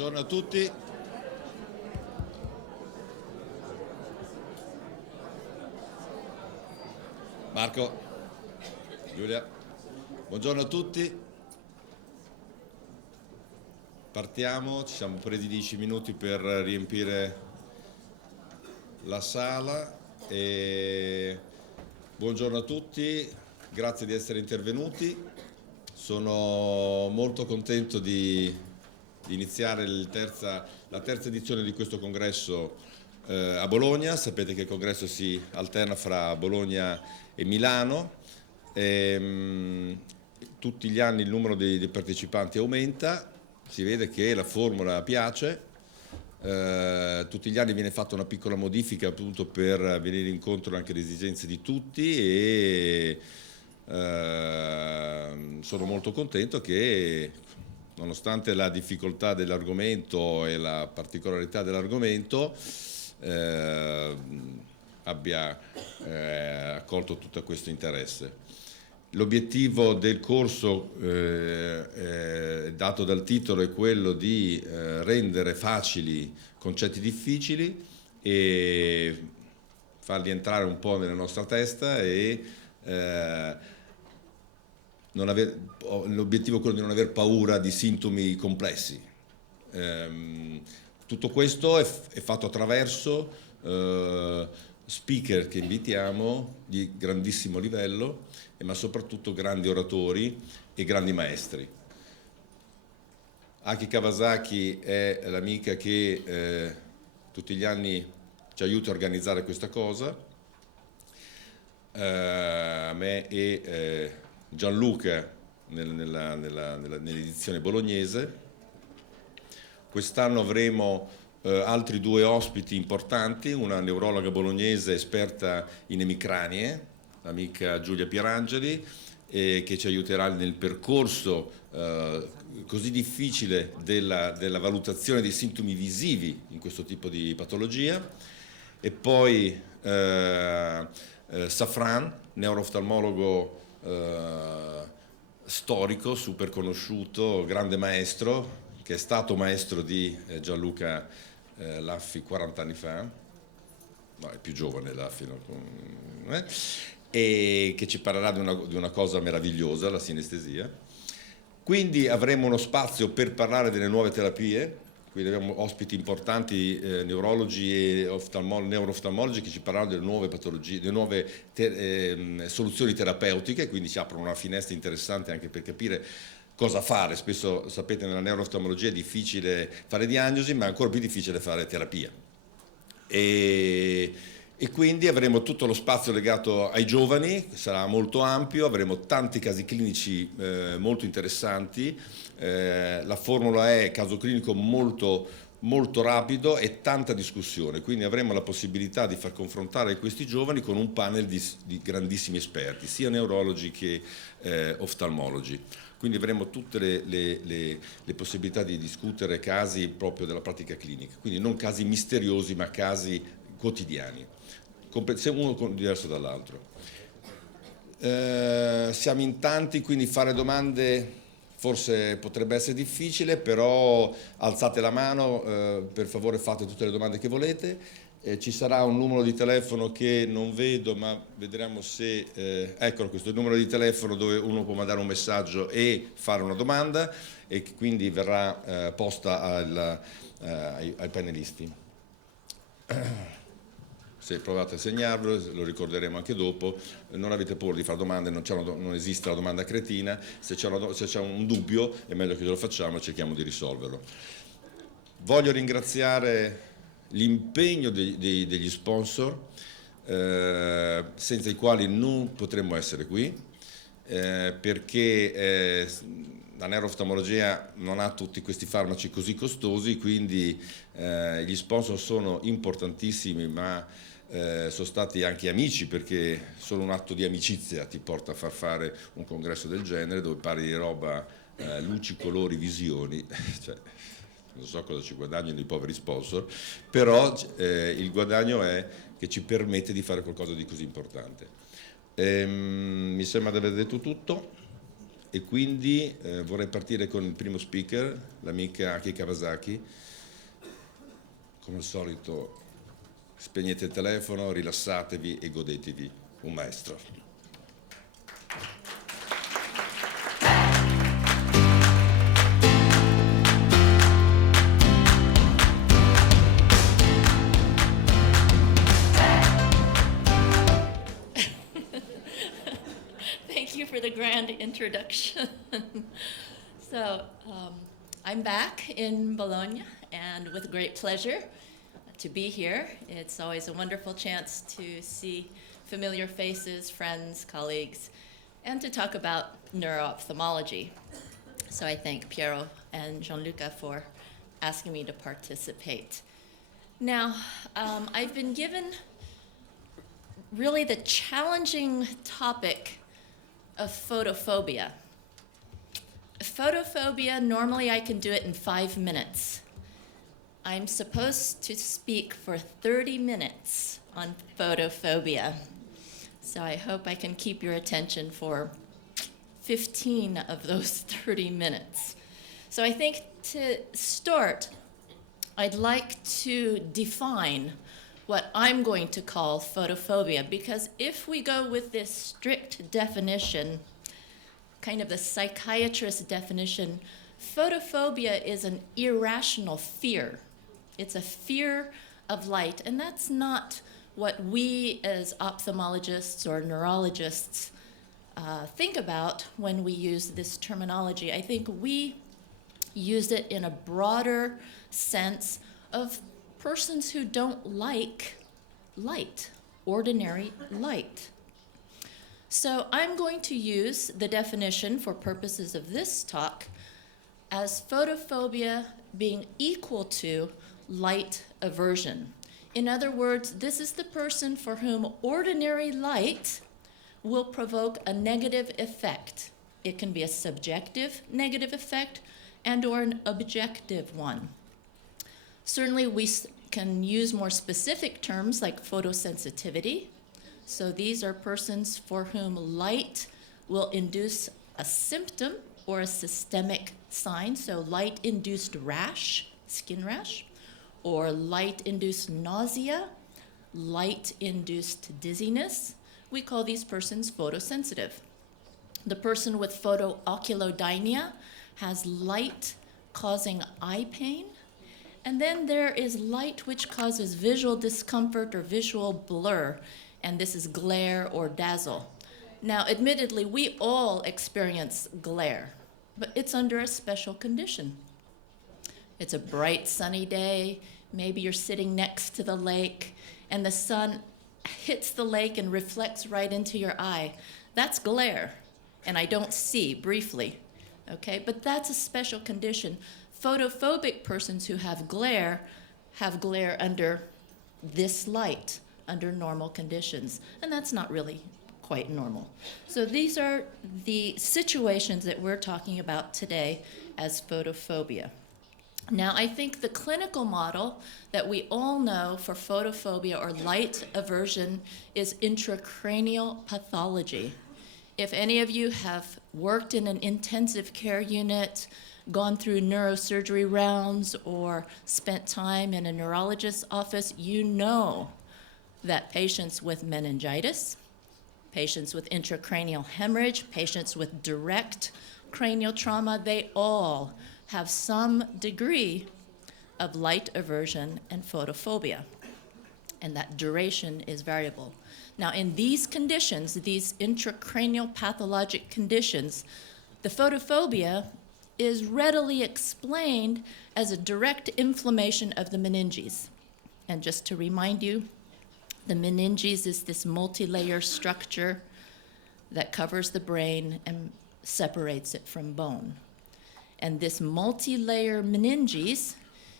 Buongiorno a tutti. Marco, Giulia, buongiorno a tutti. Partiamo, ci siamo presi 10 minuti per riempire la sala e buongiorno a tutti, grazie di essere intervenuti. Sono molto contento di iniziare la terza edizione di questo congresso a Bologna. Sapete che il congresso si alterna fra Bologna e Milano. Tutti gli anni il numero dei partecipanti aumenta, si vede che la formula piace. Tutti gli anni viene fatta una piccola modifica appunto per venire incontro anche alle esigenze di tutti e sono molto contento che nonostante la difficoltà dell'argomento e la particolarità dell'argomento abbia accolto tutto questo interesse. L'obiettivo del corso, dato dal titolo, è quello di rendere facili concetti difficili e farli entrare un po' nella nostra testa e l'obiettivo è quello di non aver paura di sintomi complessi. Tutto questo è fatto attraverso speaker che invitiamo di grandissimo livello, ma soprattutto grandi oratori e grandi maestri. Aki Kawasaki è l'amica che tutti gli anni ci aiuta a organizzare questa cosa, a me e Gianluca nell'edizione bolognese. Quest'anno avremo altri due ospiti importanti, una neurologa bolognese esperta in emicranie, l'amica Giulia Pierangeli, che ci aiuterà nel percorso così difficile della valutazione dei sintomi visivi in questo tipo di patologia. E poi Safran, neuro-oftalmologo storico, super conosciuto, grande maestro, che è stato maestro di Gianluca Laffi 40 anni fa, no, è più giovane Laffi, no? E che ci parlerà di una cosa meravigliosa, la sinestesia. Quindi avremo uno spazio per parlare delle nuove terapie, quindi abbiamo ospiti importanti, neurologi e neuro-oftalmologi che ci parleranno delle nuove patologie, delle nuove soluzioni terapeutiche, quindi ci aprono una finestra interessante anche per capire cosa fare. Spesso, sapete, nella neuro-oftalmologia è difficile fare diagnosi, ma è ancora più difficile fare terapia. E quindi avremo tutto lo spazio legato ai giovani, sarà molto ampio, avremo tanti casi clinici molto interessanti, la formula è caso clinico molto rapido e tanta discussione, quindi avremo la possibilità di far confrontare questi giovani con un panel di grandissimi esperti, sia neurologi che oftalmologi. Quindi avremo tutte le possibilità di discutere casi proprio della pratica clinica, quindi non casi misteriosi ma casi quotidiani, uno diverso dall'altro. Siamo in tanti, quindi fare domande forse potrebbe essere difficile, però alzate la mano, per favore fate tutte le domande che volete. Ci sarà un numero di telefono che non vedo, ma vedremo se... eccolo, questo è il numero di telefono dove uno può mandare un messaggio e fare una domanda e che quindi verrà posta ai panelisti. Se provate a segnarvelo, lo ricorderemo anche dopo. Non avete paura di fare domande, non esiste la domanda cretina. Se c'è un dubbio è meglio che lo facciamo e cerchiamo di risolverlo. Voglio ringraziare l'impegno degli sponsor, senza i quali non potremmo essere qui, perché la neuro-oftalmologia non ha tutti questi farmaci così costosi, quindi gli sponsor sono importantissimi, ma sono stati anche amici, perché solo un atto di amicizia ti porta a far fare un congresso del genere dove parli di roba, luci, colori, visioni, cioè, non so cosa ci guadagnano i poveri sponsor, però il guadagno è che ci permette di fare qualcosa di così importante. Mi sembra di aver detto tutto. e quindi vorrei partire con il primo speaker, l'amica Kawasaki. Come al solito spegnete il telefono, rilassatevi e godetevi un maestro. Thank you for the grand introduction. So, I'm back in Bologna, and with great pleasure to be here. It's always a wonderful chance to see familiar faces, friends, colleagues, and to talk about neuro-ophthalmology. So I thank Piero and Gianluca for asking me to participate. Now, I've been given really the challenging topic of photophobia. Photophobia, normally I can do it in 5 minutes. I'm supposed to speak for 30 minutes on photophobia. So I hope I can keep your attention for 15 of those 30 minutes. So I think to start, I'd like to define what I'm going to call photophobia, because if we go with this strict definition, kind of the psychiatrist definition, photophobia is an irrational fear. It's a fear of light, and that's not what we as ophthalmologists or neurologists think about when we use this terminology. I think we use it in a broader sense of persons who don't like light, ordinary light. So I'm going to use the definition for purposes of this talk as photophobia being equal to light aversion. In other words, this is the person for whom ordinary light will provoke a negative effect. It can be a subjective negative effect and or an objective one. Certainly we can use more specific terms like photosensitivity. So these are persons for whom light will induce a symptom or a systemic sign. So light-induced rash, skin rash, or light-induced nausea, light-induced dizziness. We call these persons photosensitive. The person with photooculodynia has light causing eye pain. And then there is light which causes visual discomfort or visual blur, and this is glare or dazzle. Now, admittedly, we all experience glare, but it's under a special condition. It's a bright, sunny day. Maybe you're sitting next to the lake, and the sun hits the lake and reflects right into your eye. That's glare, and I don't see briefly, okay? But that's a special condition. Photophobic persons who have glare under this light, under normal conditions, and that's not really quite normal. So these are the situations that we're talking about today as photophobia. Now, I think the clinical model that we all know for photophobia or light aversion is intracranial pathology. If any of you have worked in an intensive care unit, gone through neurosurgery rounds, or spent time in a neurologist's office, you know that patients with meningitis, patients with intracranial hemorrhage, patients with direct cranial trauma, they all have some degree of light aversion and photophobia, and that duration is variable. Now, in these conditions, these intracranial pathologic conditions, the photophobia is readily explained as a direct inflammation of the meninges. And just to remind you, the meninges is this multi-layer structure that covers the brain and separates it from bone. And this multi-layer meninges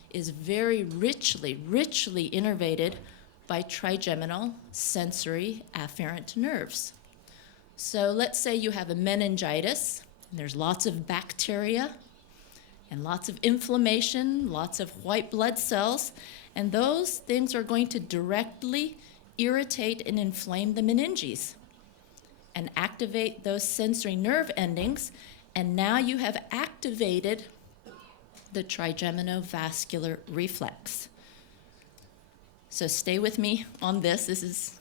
is very richly innervated by trigeminal sensory afferent nerves. So let's say you have a meningitis, and there's lots of bacteria and lots of inflammation, lots of white blood cells, and those things are going to directly irritate and inflame the meninges and activate those sensory nerve endings, And now you have activated the trigeminal-vascular reflex. So stay with me on this. This is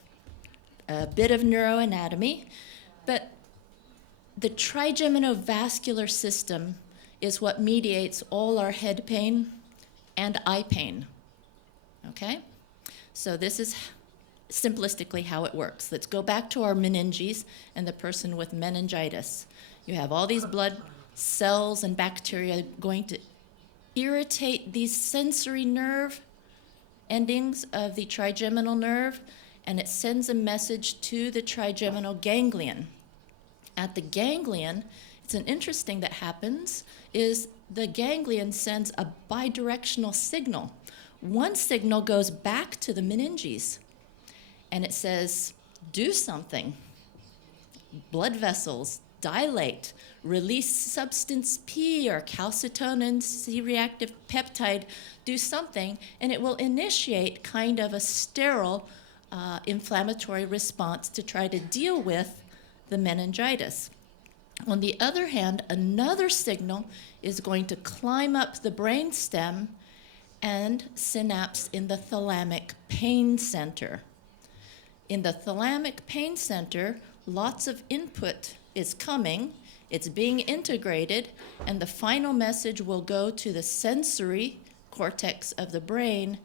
a bit of neuroanatomy, but the trigeminal-vascular system is what mediates all our head pain and eye pain, okay? So this is simplistically how it works. Let's go back to our meninges and the person with meningitis. You have all these blood cells and bacteria going to irritate these sensory nerve endings of the trigeminal nerve, and it sends a message to the trigeminal ganglion. At the ganglion, it's an interesting that happens, is the ganglion sends a bidirectional signal. One signal goes back to the meninges, and it says, do something. Blood vessels, dilate, release substance P or calcitonin, C-reactive peptide, do something, and it will initiate kind of a sterile inflammatory response to try to deal with the meningitis. On the other hand, another signal is going to climb up the brainstem and synapse in the thalamic pain center. In the thalamic pain center, lots of input is coming, it's being integrated, and the final message will go to the sensory cortex of the brain,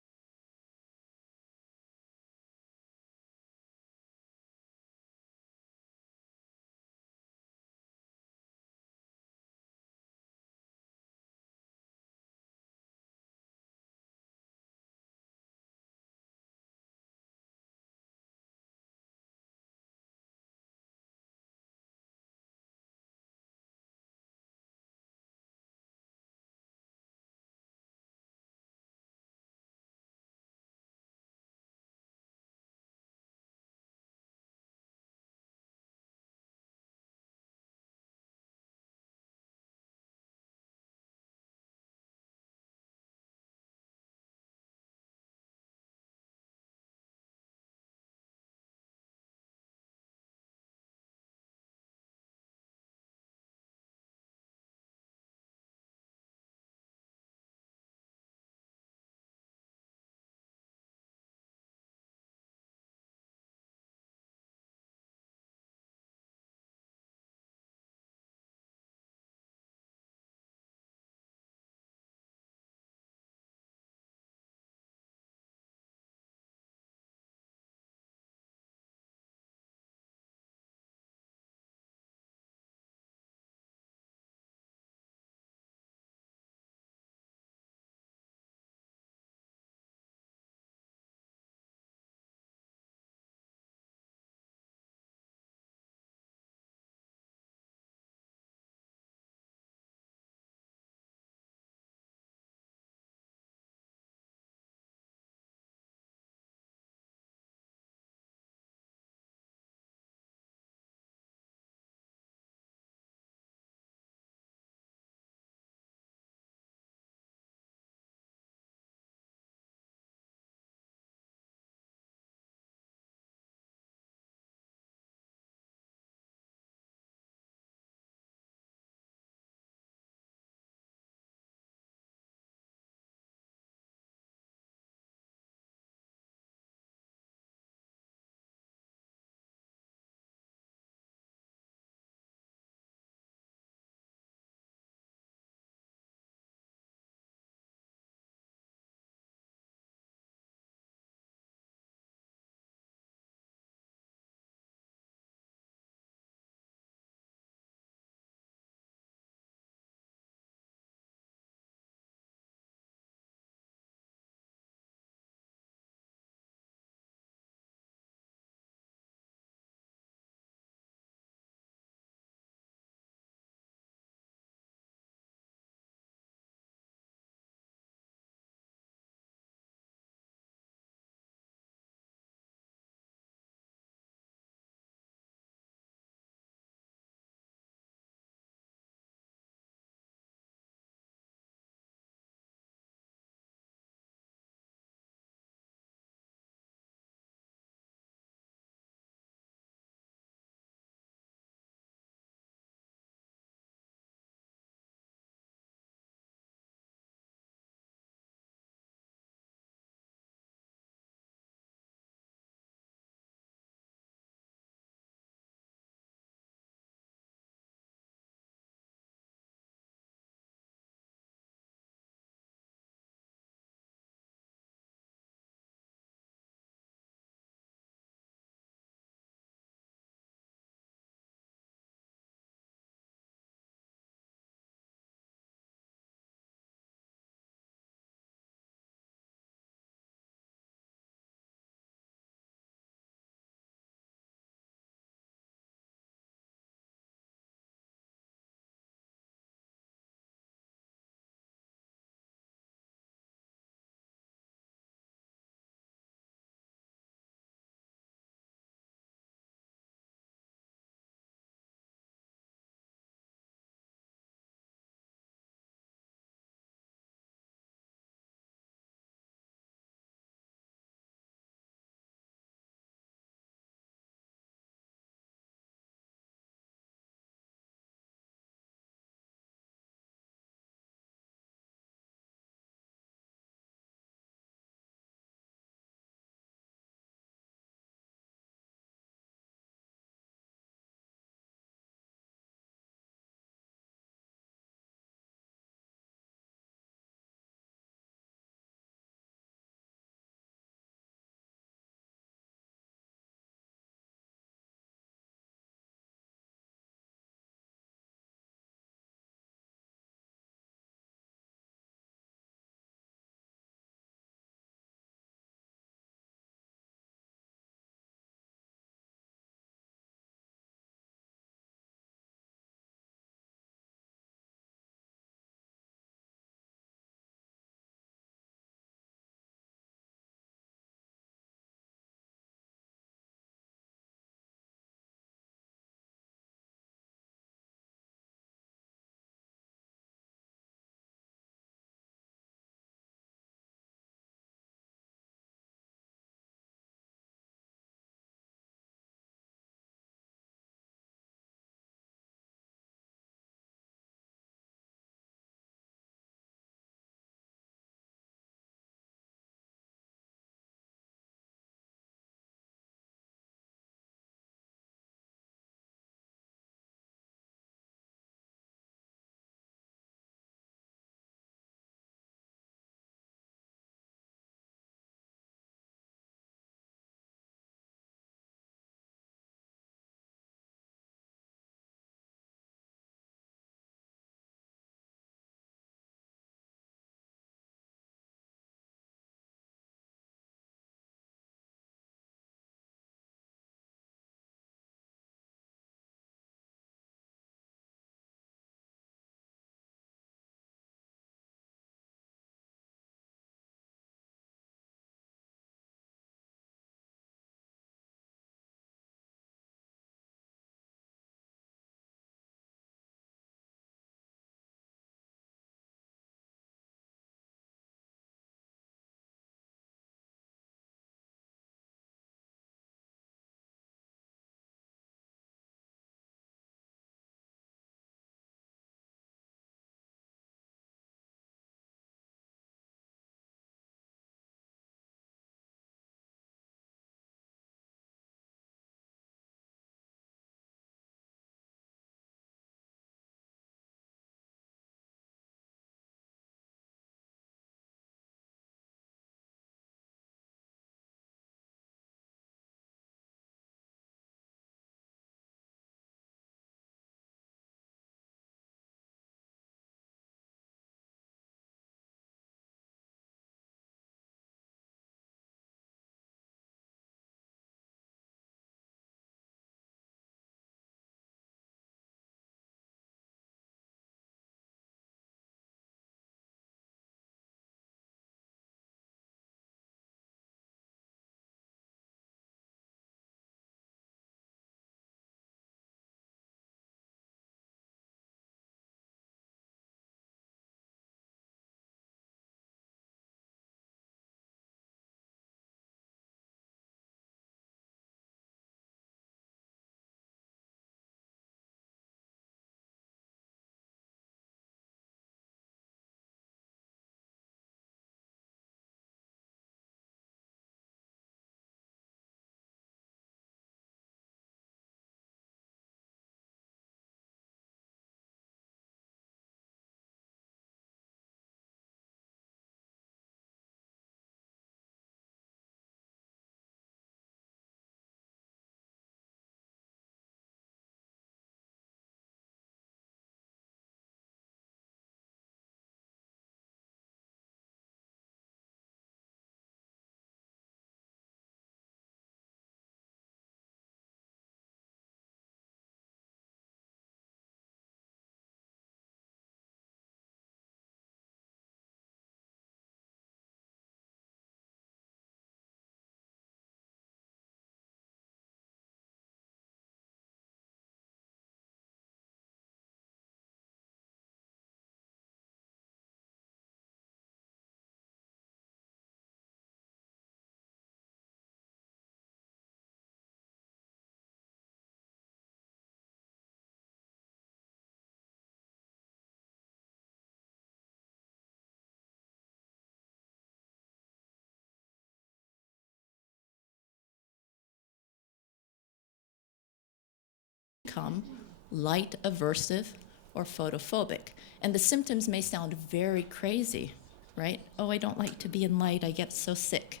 become light aversive or photophobic. And the symptoms may sound very crazy, right? Oh, I don't like to be in light, I get so sick.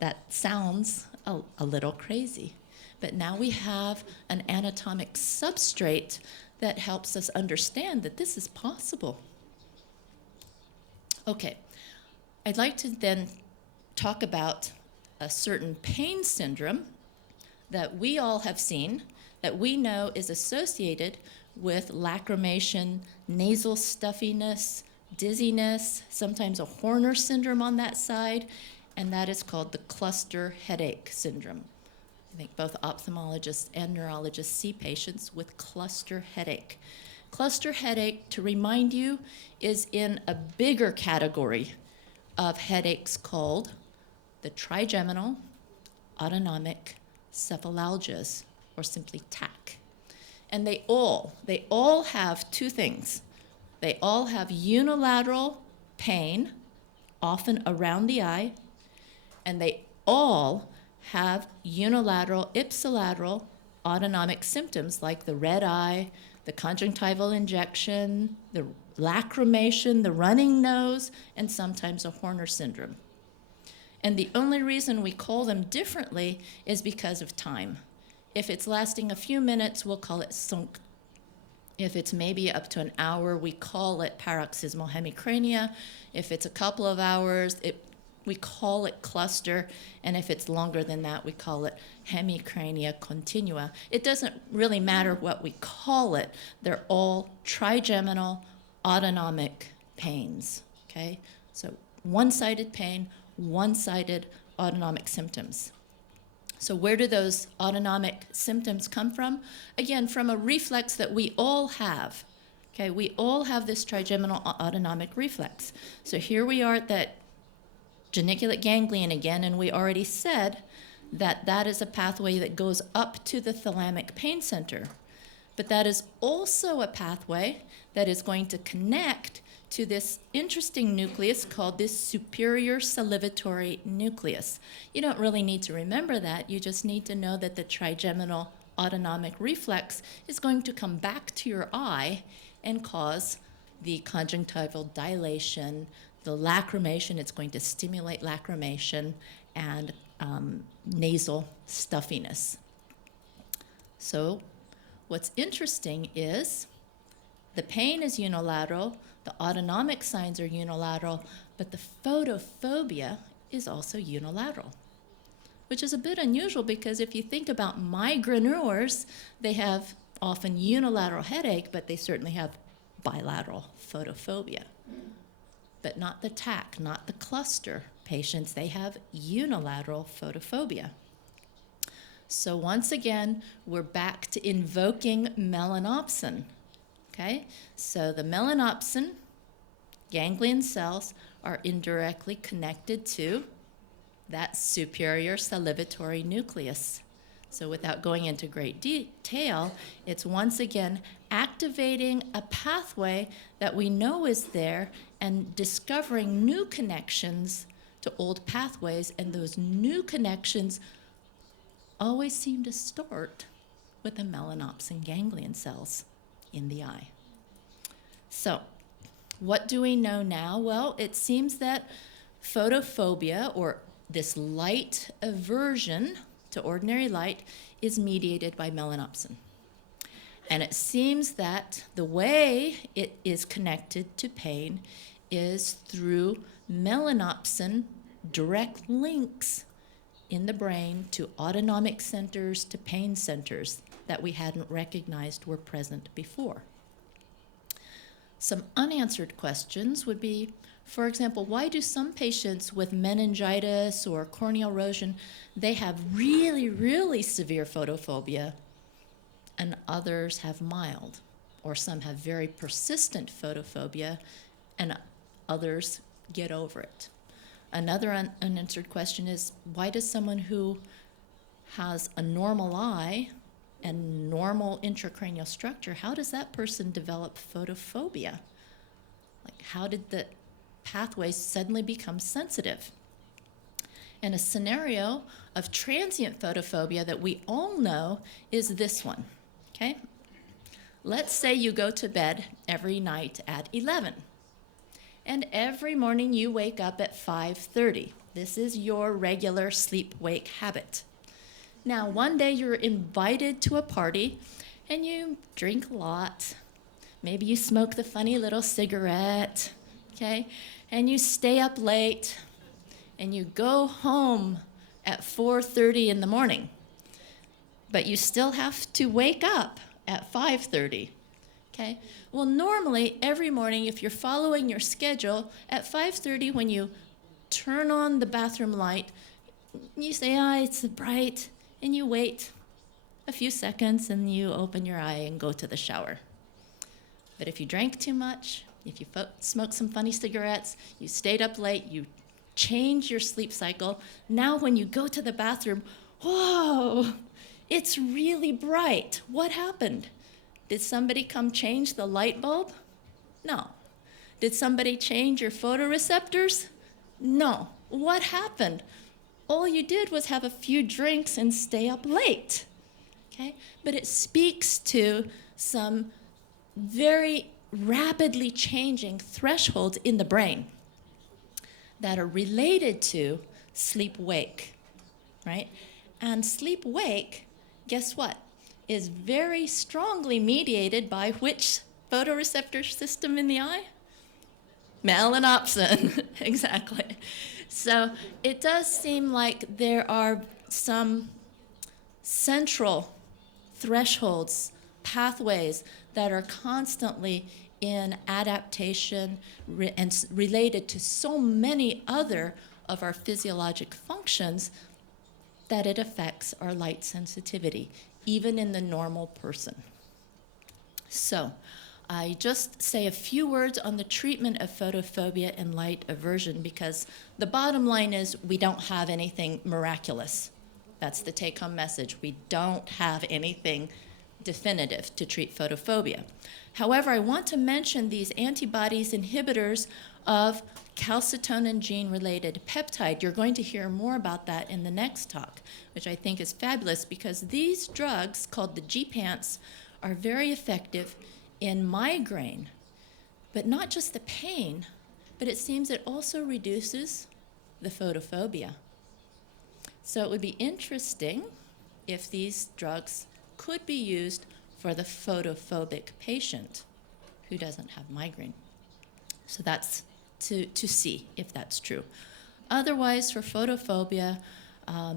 That sounds a little crazy. But now we have an anatomic substrate that helps us understand that this is possible. Okay, I'd like to then talk about a certain pain syndrome that we all have seen, that we know is associated with lacrimation, nasal stuffiness, dizziness, sometimes a Horner syndrome on that side, and that is called the cluster headache syndrome. I think both ophthalmologists and neurologists see patients with cluster headache. Cluster headache, to remind you, is in a bigger category of headaches called the trigeminal autonomic cephalalgias, or simply TAC. And they all have two things. They all have unilateral pain, often around the eye, and they all have unilateral, ipsilateral autonomic symptoms like the red eye, the conjunctival injection, the lacrimation, the running nose, and sometimes a Horner syndrome. And the only reason we call them differently is because of time. If it's lasting a few minutes, we'll call it sunk. If it's maybe up to an hour, we call it paroxysmal hemicrania. If it's a couple of hours, we call it cluster, and if it's longer than that, we call it hemicrania continua. It doesn't really matter what we call it. They're all trigeminal autonomic pains, okay? So one-sided pain, one-sided autonomic symptoms. So where do those autonomic symptoms come from? Again, from a reflex that we all have, okay? We all have this trigeminal autonomic reflex. So here we are at that geniculate ganglion again, and we already said that that is a pathway that goes up to the thalamic pain center. But that is also a pathway that is going to connect to this interesting nucleus called this superior salivatory nucleus. You don't really need to remember that. You just need to know that the trigeminal autonomic reflex is going to come back to your eye and cause the conjunctival dilation, the lacrimation. It's going to stimulate lacrimation and nasal stuffiness. So what's interesting is the pain is unilateral, the autonomic signs are unilateral, but the photophobia is also unilateral, which is a bit unusual because if you think about migraineurs, they have often unilateral headache, but they certainly have bilateral photophobia. But not the TAC, not the cluster patients, they have unilateral photophobia. So once again, we're back to invoking melanopsin, okay? So the melanopsin ganglion cells are indirectly connected to that superior salivatory nucleus. So without going into great detail, it's once again activating a pathway that we know is there and discovering new connections to old pathways, and those new connections always seem to start with the melanopsin ganglion cells in the eye. So what do we know now? Well, it seems that photophobia, or this light aversion to ordinary light, is mediated by melanopsin. And it seems that the way it is connected to pain is through melanopsin direct links in the brain to autonomic centers, to pain centers that we hadn't recognized were present before. Some unanswered questions would be, for example, why do some patients with meningitis or corneal erosion, they have really, really severe photophobia, and others have mild, or some have very persistent photophobia, and others get over it? Another unanswered question is, why does someone who has a normal eye and normal intracranial structure, how does that person develop photophobia? Like, how did the pathways suddenly become sensitive? And a scenario of transient photophobia that we all know is this one, okay? Let's say you go to bed every night at 11, and every morning you wake up at 5:30. This is your regular sleep-wake habit. Now, one day you're invited to a party, and you drink a lot. Maybe you smoke the funny little cigarette, okay? And you stay up late, and you go home at 4:30 in the morning. But you still have to wake up at 5:30, okay? Well, normally, every morning, if you're following your schedule, at 5:30 when you turn on the bathroom light, you say, it's bright, and you wait a few seconds, and you open your eye and go to the shower. But if you drank too much, if you smoked some funny cigarettes, you stayed up late, you change your sleep cycle, now when you go to the bathroom, whoa, it's really bright. What happened? Did somebody come change the light bulb? No. Did somebody change your photoreceptors? No. What happened? All you did was have a few drinks and stay up late. Okay? But it speaks to some very rapidly changing thresholds in the brain that are related to sleep-wake, right? And sleep-wake, guess what, is very strongly mediated by which photoreceptor system in the eye? Melanopsin, exactly. So it does seem like there are some central thresholds, pathways that are constantly in adaptation and related to so many other of our physiologic functions that it affects our light sensitivity, even in the normal person. So I just say a few words on the treatment of photophobia and light aversion, because the bottom line is we don't have anything miraculous. That's the take-home message. We don't have anything definitive to treat photophobia. However, I want to mention these antibodies inhibitors of calcitonin gene-related peptide. You're going to hear more about that in the next talk, which I think is fabulous, because these drugs, called the GPANTs, are very effective in migraine, but not just the pain, but it seems it also reduces the photophobia. So it would be interesting if these drugs could be used for the photophobic patient who doesn't have migraine. So that's to see if that's true. Otherwise, for photophobia,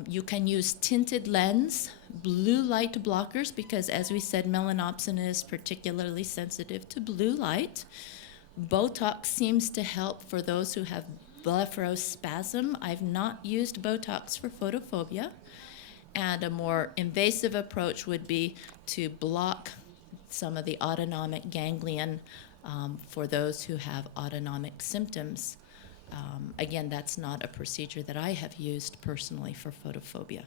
you can use tinted lens, blue light blockers, because as we said, melanopsin is particularly sensitive to blue light. Botox seems to help for those who have blepharospasm. I've not used Botox for photophobia. And a more invasive approach would be to block some of the autonomic ganglion for those who have autonomic symptoms. Again, that's not a procedure that I have used personally for photophobia.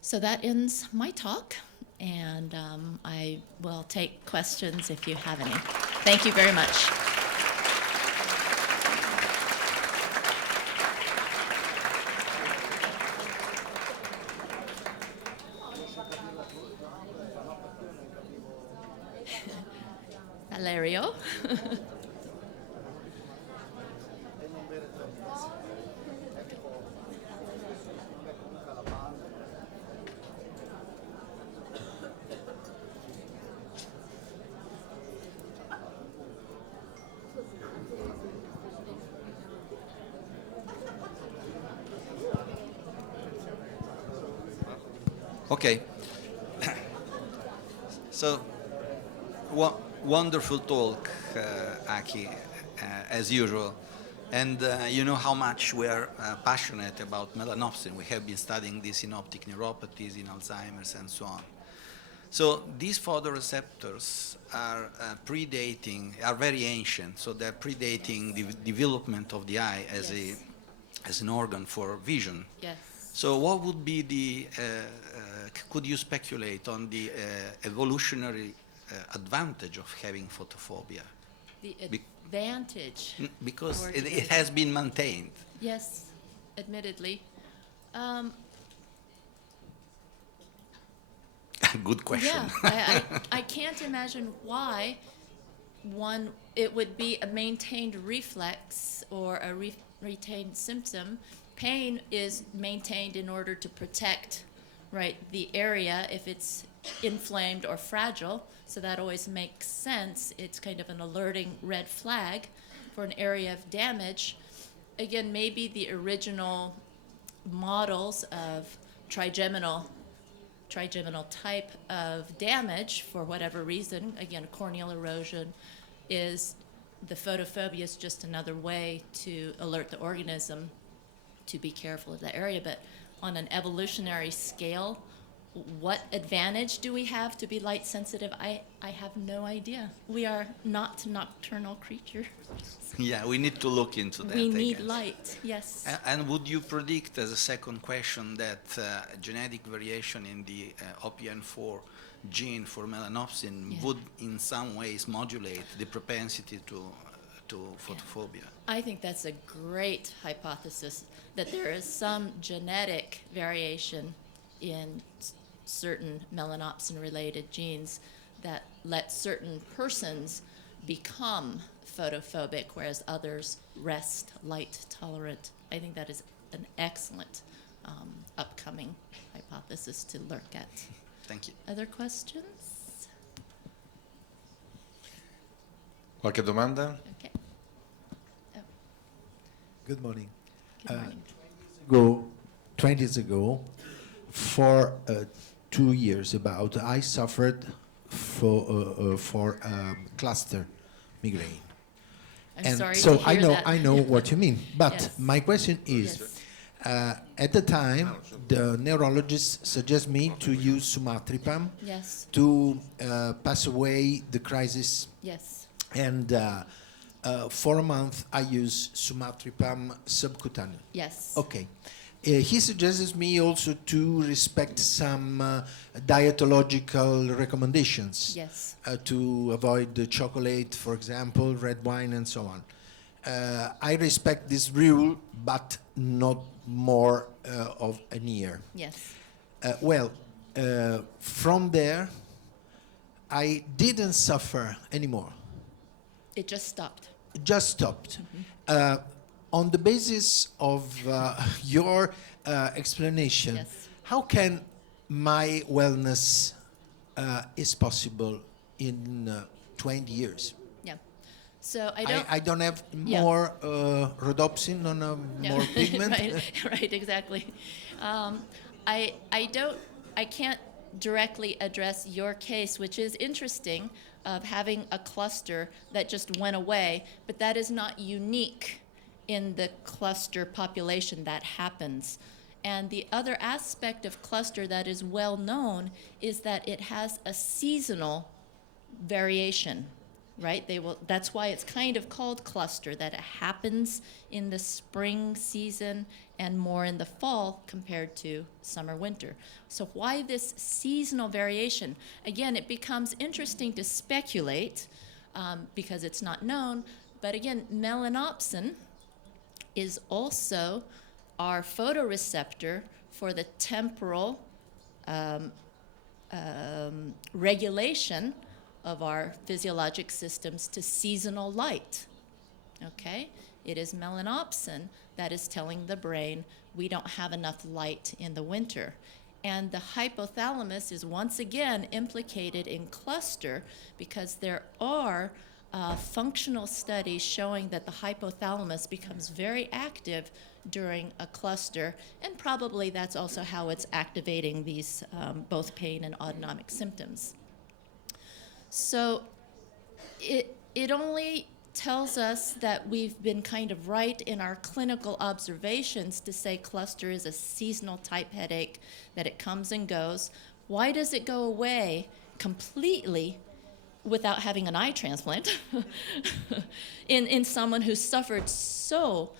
So that ends my talk, and I will take questions if you have any. Thank you very much. Valerio. Okay. So, wonderful talk, Aki, as usual. And you know how much we are passionate about melanopsin. We have been studying this in optic neuropathies, in Alzheimer's, and so on. So these photoreceptors are are very ancient. So they're predating the development of the eye as an organ for vision. Yes. So what would be the, could you speculate on the evolutionary advantage of having photophobia? The Be- advantage. Because or it has been maintained. Yes, admittedly. Good question. Yeah, I can't imagine why it would be a maintained reflex or a retained symptom. Pain is maintained in order to protect, right, the area if it's inflamed or fragile. So that always makes sense. It's kind of an alerting red flag for an area of damage. Again, maybe the original models of trigeminal type of damage, for whatever reason, again, corneal erosion, is the photophobia is just another way to alert the organism to be careful of that area. But on an evolutionary scale, what advantage do we have to be light sensitive? I have no idea. We are not nocturnal creatures. Yeah, we need to look into that. We I need guess. light, yes. And would you predict, as a second question, that genetic variation in the OPN4 gene for melanopsin would in some ways modulate the propensity to photophobia? I think that's a great hypothesis, that there is some genetic variation in certain melanopsin-related genes that let certain persons become photophobic, whereas others rest light tolerant. I think that is an excellent upcoming hypothesis to look at. Thank you. Other questions? Qualche domanda? Okay. Oh, Good morning. good morning. 20 years ago, for 2 years about, I suffered for cluster migraine. I'm And sorry so to hear that. I know what you mean. But Yes. my question is, Yes. at the time, the neurologist suggested me to use sumatriptan Yes, to pass away the crisis. yes, And for a month, I use sumatriptan subcutaneous. yes. Okay. He suggests me also to respect some dietological recommendations. Yes. To avoid the chocolate, for example, red wine, and so on. I respect this rule, but not more of a year. Yes. From there, I didn't suffer anymore. It just stopped. Just stopped. On the basis of your explanation, Yes. how can my wellness is possible in 20 years? Yeah. So I don't. I don't have Yeah. more rhodopsin, no No. more pigment. right, exactly. I can't directly address your case, which is interesting, of having a cluster that just went away, but that is not unique in the cluster population. That happens. And the other aspect of cluster that is well known is that it has a seasonal variation, right? That's why it's kind of called cluster, that it happens in the spring season and more in the fall compared to summer, winter. So why this seasonal variation? Again, it becomes interesting to speculate because it's not known, but again, melanopsin is also our photoreceptor for the temporal regulation of our physiologic systems to seasonal light. Okay? It is melanopsin that is telling the brain we don't have enough light in the winter. And the hypothalamus is once again implicated in cluster because there are functional studies showing that the hypothalamus becomes very active during a cluster, and probably that's also how it's activating these both pain and autonomic symptoms. So it only tells us that we've been kind of right in our clinical observations to say cluster is a seasonal type headache, that it comes and goes. Why does it go away completely without having an eye transplant in someone who suffered so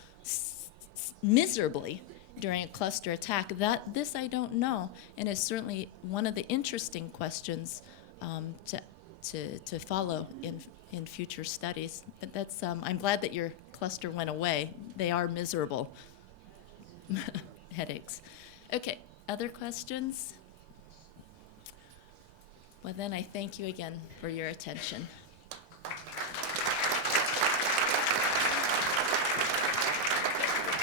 miserably during a cluster attack? This I don't know, and is certainly one of the interesting questions to follow in in future studies. But that's, I'm glad that your cluster went away. They are miserable headaches. Okay, other questions? Well, then I thank you again for your attention.